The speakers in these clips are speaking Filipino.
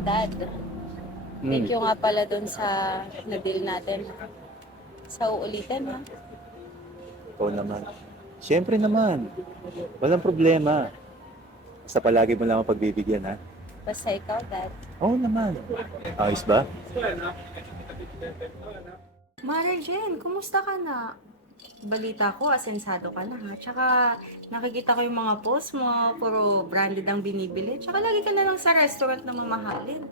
Dad, thank you nga pala dun sa na-deal natin. Sa uulitin, ha? Oo naman. Siyempre naman. Walang problema. Basta palagi mo lang ako pagbibigyan, ha? Basta ikaw, Dad. Oo naman. Ayos ba? Mare Jen, kumusta ka na? Balita ko, asensado ka na ha. Tsaka nakikita ko yung mga post mo, puro branded ang binibili. Tsaka lagi ka na lang sa restaurant na mamahalin.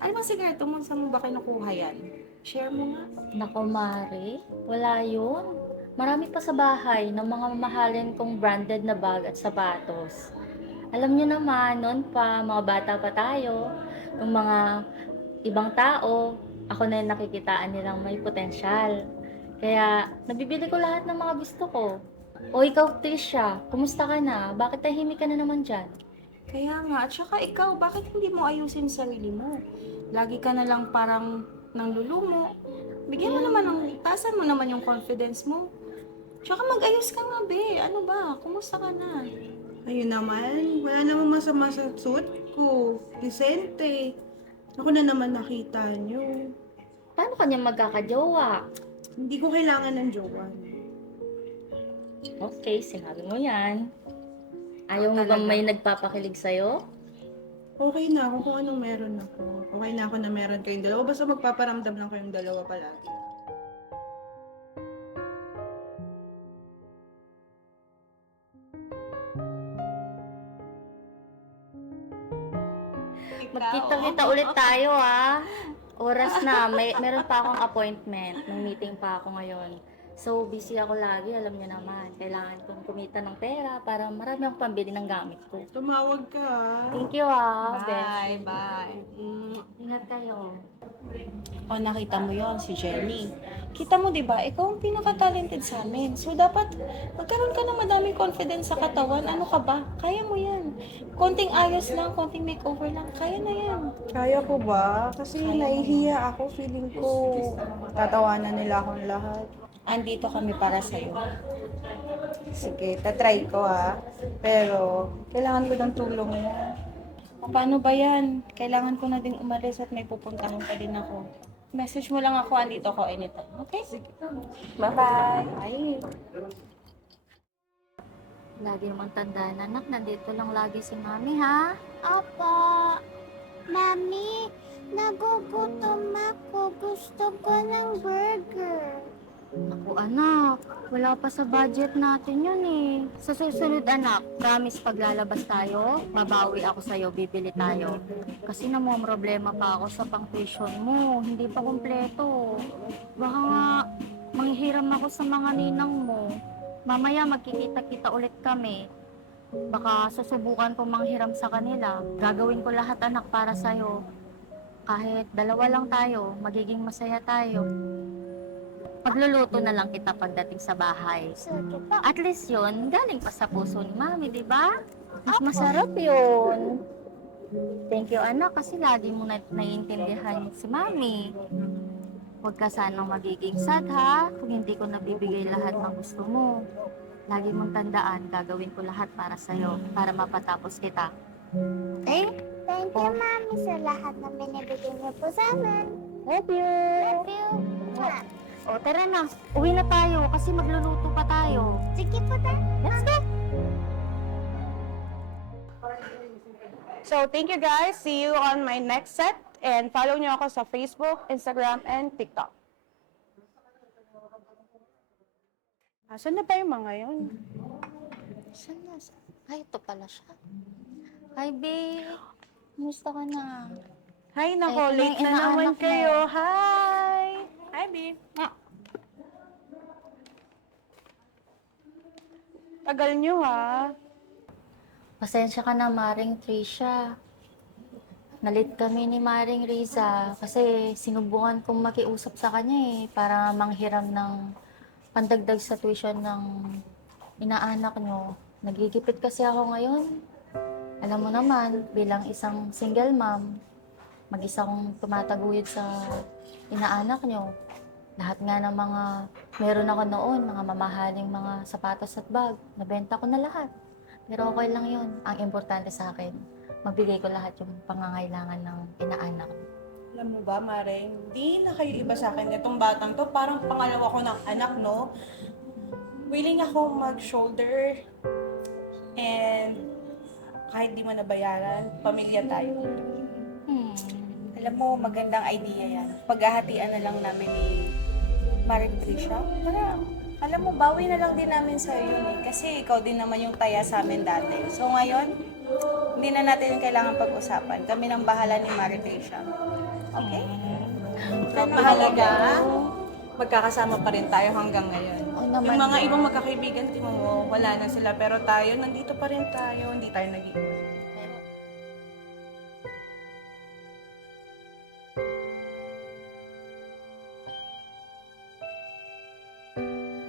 Ano bang sikreto mo? Saan mo ba kinukuha yan? Share mo nga. Nako, Mare, wala yun. Marami pa sa bahay ng mga mamahalin kong branded na bag at sapatos. Alam niyo naman, noon pa, mga bata pa tayo, yung mga ibang tao, ako na yung nakikitaan nilang may potensyal. Kaya, nabibili ko lahat ng mga gusto ko. O ikaw, Trisha, kumusta ka na? Bakit tahimik ka na naman dyan? Kaya nga, at saka ikaw, bakit hindi mo ayusin sarili mo? Lagi ka na lang parang nanlulumo. Bigyan mo naman ng, tasan mo naman yung confidence mo. Tsaka mag-ayos ka nga, be. Ano ba? Kumusta ka na? Ayun naman, wala namang masama sa suit ko. Decente. Ako na naman nakita nyo. Paano kanya magkakajowa? Hindi ko kailangan ng jowa. Okay, sinabi mo yan. Ayaw mo bang may nagpapakilig sa'yo? Okay na ako kung anong meron ako. Okay na ako na meron kayong dalawa. Basta magpaparamdam lang kayong dalawa palagi. Magkita-kita ulit tayo, ah. Oras na, meron pa akong appointment. May meeting pa ako ngayon. So, busy ako lagi, alam niyo naman. Kailangan kong kumita ng pera para marami akong pambili ng gamit ko. Tumawag ka. Thank you, ah. Bye, Besh. bye. Ingat kayo. O, nakita mo yon si Jenny. Kita mo, di ba? Ikaw ang pinaka-talented sa amin. So, dapat magkaroon ka ng madaming confidence sa katawan. Ano ka ba? Kaya mo yan. Konting ayos lang, konting makeover lang. Kaya na yan. Kaya ko ba? Kasi nahihiya ako. Feeling ko tatawanan nila akong lahat. Andito kami para sa'yo. Sige, tatry ko ha. Pero, kailangan ko ng tulong mo. Paano ba yan? Kailangan ko na ding umalis at may pupuntahan pa din ako. Message mo lang ako, andito ako anytime. Okay? Sige. Bye-bye. Bye. Lagi naman tandaan, anak. Nandito lang lagi si mami, ha? Opo. Mami, nagugutom ako. Gusto ko ng burger. Ako, anak. Wala pa sa budget natin yun, eh. Sa susunod, anak, promise pag lalabas tayo, babawi ako sa'yo, bibili tayo. Kasi problema pa ako sa pang-tuition mo. Hindi pa kumpleto. Baka nga, manghihiram ako sa mga ninang mo. Mamaya, magkikita-kita ulit kami. Baka susubukan kong manghiram sa kanila. Gagawin ko lahat, anak, para sa'yo. Kahit dalawa lang tayo, magiging masaya tayo. Pagluluto na lang kita pagdating sa bahay. Sige po. At least yun, galing pa sa puso ni mami, di ba? Mas masarap yun. Thank you, anak, kasi lagi mo naiintindihan si mami. Huwag ka sanang magiging sad, ha? Kung hindi ko nabibigay lahat ng gusto mo. Lagi mong tandaan, gagawin ko lahat para sa'yo, para mapatapos kita. Okay? Thank you, Mami, sa lahat na binibigay niyo po sa amin. Love you! Love you. Mwah. O, tara na. Uwi na tayo kasi magluluto pa tayo. Sige po, Let's go! So, thank you guys. See you on my next set. And follow nyo ako sa Facebook, Instagram, and TikTok. Asan na ba yung mga yun? Saan na? Ay, ito pala siya. Hi, babe. Kumusta ka na? Hi, Ito nako, na late yung na naman inaanak mo. kayo. Hi! Hi, babe. Tagal nyo, ha? Pasensya ka na, Maring Trisha. Nalit kami ni Maring Riza kasi sinubukan kong makiusap sa kanya para manghiram ng pandagdag sa tuition ng inaanak nyo. Nagigipit kasi ako ngayon. Alam mo naman, bilang isang single mom, mag-isa kong tumataguyod sa inaanak nyo. Lahat nga ng mga meron ako noon, mga mamahaling mga sapatos at bag, nabenta ko na lahat. Pero okay lang yun. Ang importante sa akin, mabigay ko lahat yung pangangailangan ng inaanak. Alam mo ba, Mare, hindi na kayo iba sa akin. Itong batang to, parang pangalawa ko ng anak, no? Willing ako mag-shoulder and kahit di mo nabayaran, pamilya tayo. Alam mo, magandang idea yan. Paghahatian na lang namin ni Maring Trisha. Para, alam mo, bawi na lang din namin sa'yo yun eh. Kasi ikaw din naman yung taya sa amin dati. So ngayon, hindi na natin kailangan pag-usapan. Kami nang bahala ni Maring Trisha. Okay? Pero mahalaga, magkakasama pa rin tayo hanggang ngayon. Oo naman Yung mga yun. ibang magkakaibigan, tingnan mo, wala na sila. Pero tayo, nandito pa rin tayo. Hindi tayo nag-iwan.